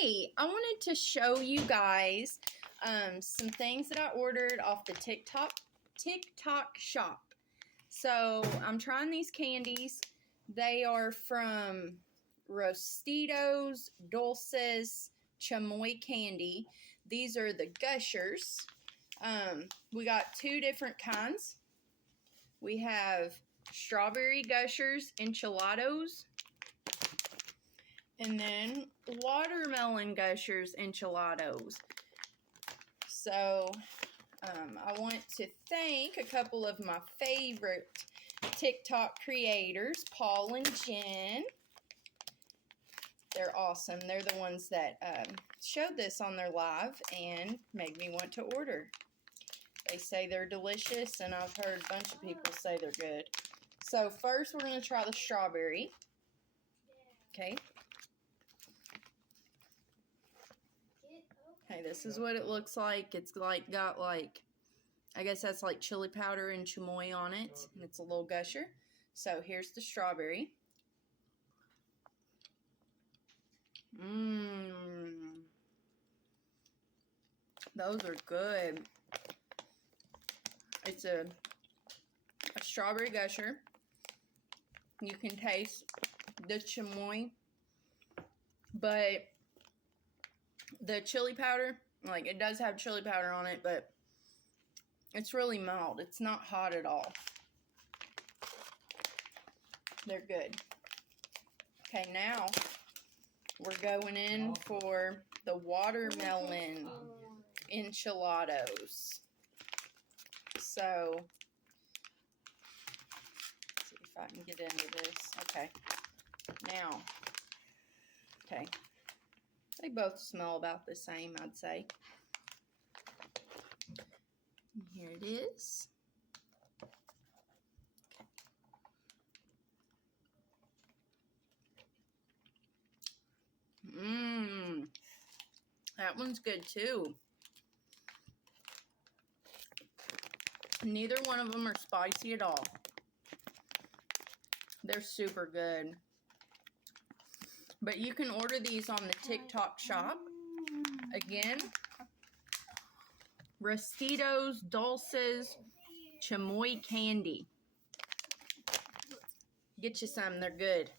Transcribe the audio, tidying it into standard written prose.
Hey, I wanted to show you guys some things that I ordered off the TikTok shop. So I'm trying these candies. They are from Rostitos Dulces Chamoy Candy. These are the Gushers. We got two different kinds. We have strawberry Gushers enchilados. And then watermelon Gushers enchilados. So, I want to thank a couple of my favorite TikTok creators, Paul and Jen. They're awesome. They're the ones that showed this on their live and made me want to order. They say they're delicious, and I've heard a bunch of people say they're good. So first, we're going to try the strawberry. Okay. Okay, this is what it looks like. It's got I guess that's like chili powder and chamoy on it, and it's a little gusher. So here's the strawberry. Those are good. It's a strawberry gusher. You can taste the chamoy, but the chili powder, it does have chili powder on it, but it's really mild. It's not hot at all. They're good. Okay, now we're going in for the watermelon enchilados. So, let's see if I can get into this. Okay. Now, okay. They both smell about the same, I'd say. And here it is. That one's good too. Neither one of them are spicy at all. They're super good. But you can order these on the TikTok shop. Again, Rostitos Dulces Chamoy Candy. Get you some, they're good.